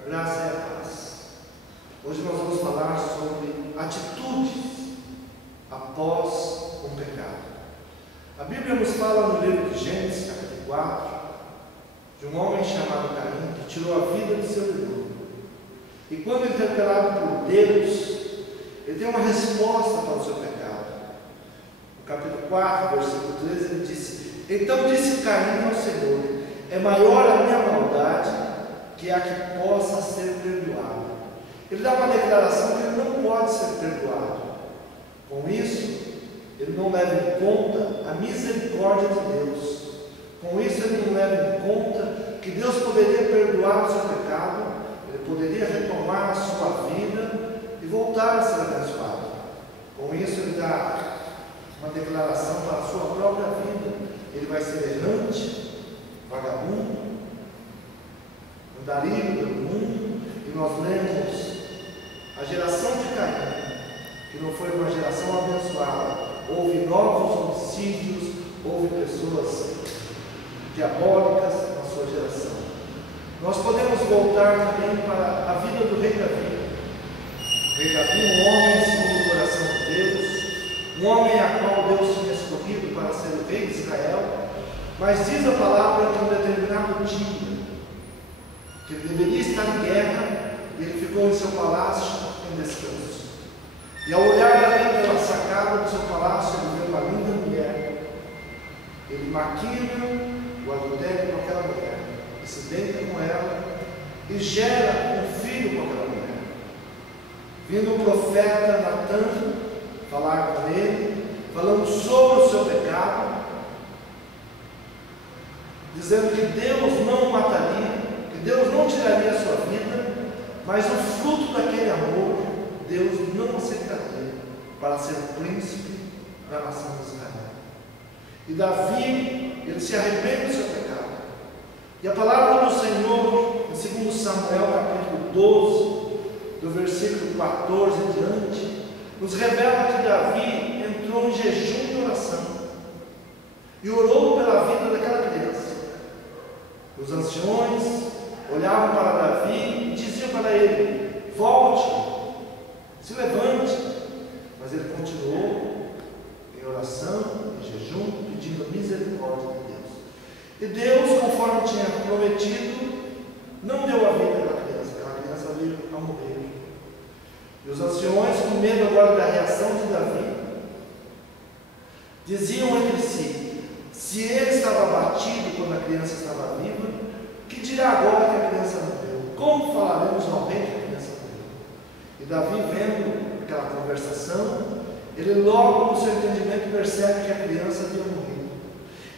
A graça é a paz. Hoje nós vamos falar sobre atitudes após um pecado. A Bíblia nos fala no livro de Gênesis, capítulo 4, de um homem chamado Caim, que tirou a vida de seu irmão. E quando interpelado por Deus, ele tem uma resposta para o seu pecado. No capítulo 4, versículo 13, ele disse: Então disse Caim ao Senhor: é maior a minha maldade que a que possa ser perdoada. Ele dá uma declaração que ele não pode ser perdoado. Com isso, ele não leva em conta a misericórdia de Deus. Com isso, ele não leva em conta que Deus poderia perdoar o seu pecado, ele poderia retomar a sua vida e voltar a ser abençoado. Com isso, ele dá uma declaração para a sua própria vida. Ele vai ser errante, vagabundo, andarilho pelo mundo. E nós lemos a geração de Caim, que não foi uma geração abençoada. Houve novos homicídios, houve pessoas diabólicas na sua geração. Nós podemos voltar também para a vida do rei Davi. O rei Davi, um homem segundo o coração de Deus, um homem a qual Deus tinha escolhido para ser o rei de Israel, mas diz a palavra que em determinado dia, que ele deveria estar em guerra, e ele ficou em seu palácio em descanso. E ao olhar ali pela sacada do seu palácio, ele vê uma linda mulher. Ele maquina o adultério com aquela mulher, e se deita com ela, e gera um filho com aquela mulher. Vindo o profeta Natan falar com ele, falando sobre o seu pecado, dizendo que Deus não o mataria, que Deus não tiraria a sua vida, mas o fruto daquele amor, Deus não aceitaria para ser príncipe da nação de Israel. E Davi, ele se arrepende do seu pecado. E a palavra do Senhor, em 2 Samuel, capítulo 12, do versículo 14 em diante, nos revela que Davi entrou em jejum e oração e orou pela vida daquela criança. Os anciões olhavam para Davi e diziam para ele: volte, se levante. Mas ele continuou em oração, em jejum, pedindo misericórdia de Deus. E Deus, conforme tinha prometido, não deu a vida àquela criança veio a morrer. E os anciões, com medo agora da reação de Davi, diziam entre si: se ele estava abatido quando a criança estava viva, que dirá agora que a criança morreu? Como falaremos ao rei que a criança morreu? E Davi, vendo aquela conversação, ele logo no seu entendimento percebe que a criança havia morrido.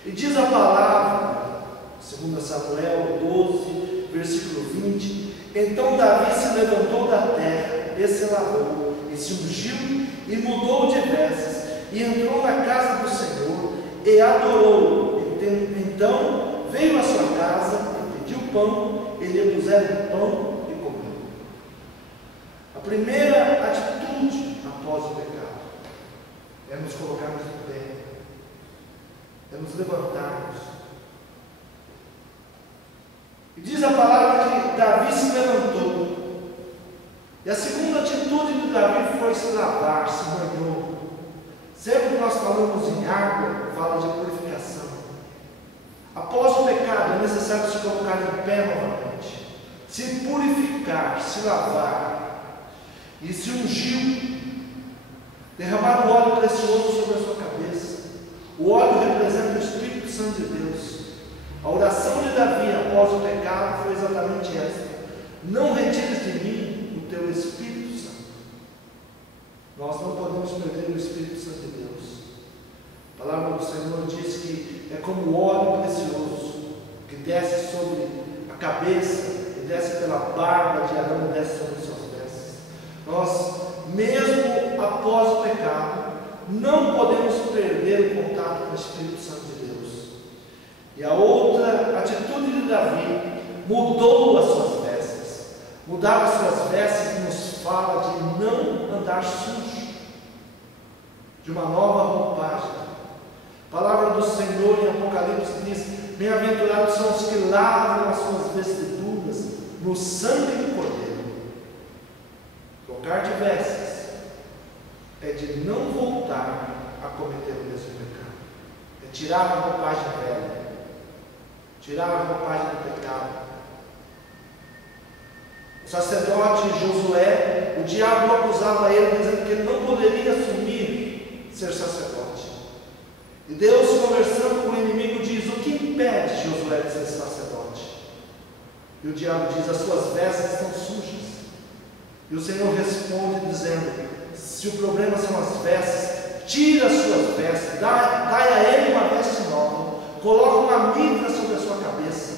E diz a palavra, 2 Samuel 12, versículo 20: então Davi se levantou da terra, e se lavou, e se ungiu, e mudou de vestes, e entrou na casa do Senhor, e adorou. Então veio à sua casa, e pediu pão, e lhe puseram pão, e comeu. A primeira atitude após o pecado é nos colocarmos em pé, é nos levantarmos. E diz a palavra que Davi se levantou. E a segunda atitude de Davi foi se lavar, se banhou. Sempre que nós falamos em água, fala de purificação. Após o pecado, é necessário se colocar em pé novamente, se purificar, se lavar, e se ungir, derramar o óleo precioso sobre a sua cabeça. O óleo representa o Espírito Santo de Deus. A oração de Davi após o pecado foi exatamente essa: não retires de mim o teu Espírito Santo. Nós não podemos perder o Espírito Santo de Deus. A palavra do Senhor diz que é como o óleo precioso que desce sobre a cabeça e desce pela barba de Arão e desce sobre suas vestes. Nós, mesmo após o pecado, não podemos perder o contato com o Espírito Santo de Deus. E a outra atitude de Davi mudou as suas vestes. Mudar as suas vestes nos fala de não andar sujo, de uma nova roupagem. A palavra do Senhor em Apocalipse diz: bem-aventurados são os que lavam as suas vestiduras no sangue do sacerdote Josué, o diabo acusava ele, dizendo que ele não poderia assumir ser sacerdote. E Deus, conversando com o inimigo, diz: o que impede Josué de ser sacerdote? E o diabo diz: as suas vestes estão sujas. E o Senhor responde dizendo: se o problema são as vestes, tira as suas vestes, dai a ele uma veste nova, coloca uma mitra sobre a sua cabeça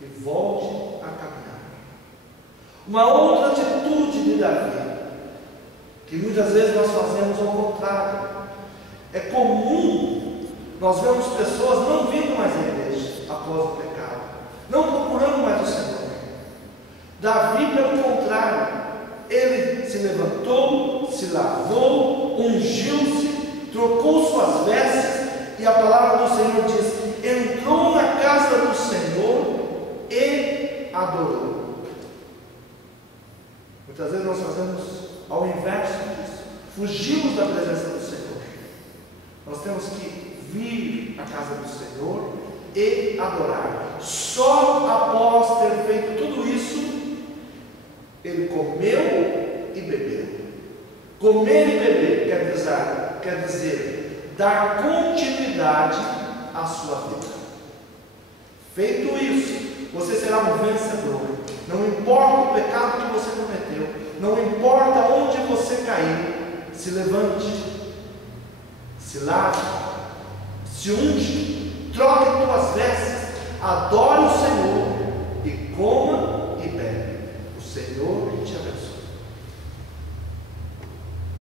e volte a caminhar. Uma outra atitude de Davi, que muitas vezes nós fazemos ao contrário. É comum nós vemos pessoas não vindo mais à igreja após o pecado, não procurando mais o Senhor. Davi, pelo contrário, ele se levantou, se lavou, ungiu-se, trocou suas vestes, e a palavra do Senhor diz: entrou na casa do Senhor e adorou. Muitas vezes nós fazemos ao inverso disso, fugimos da presença do Senhor. Nós temos que vir à casa do Senhor e adorar. Só após ter feito tudo isso, ele comeu e bebeu. Comer e beber quer dizer dar continuidade à sua vida. Feito isso, você será um vencedor. Não importa o pecado que você cometeu, não importa onde você cair, se levante, se lave, se unge, troque tuas vestes, adore o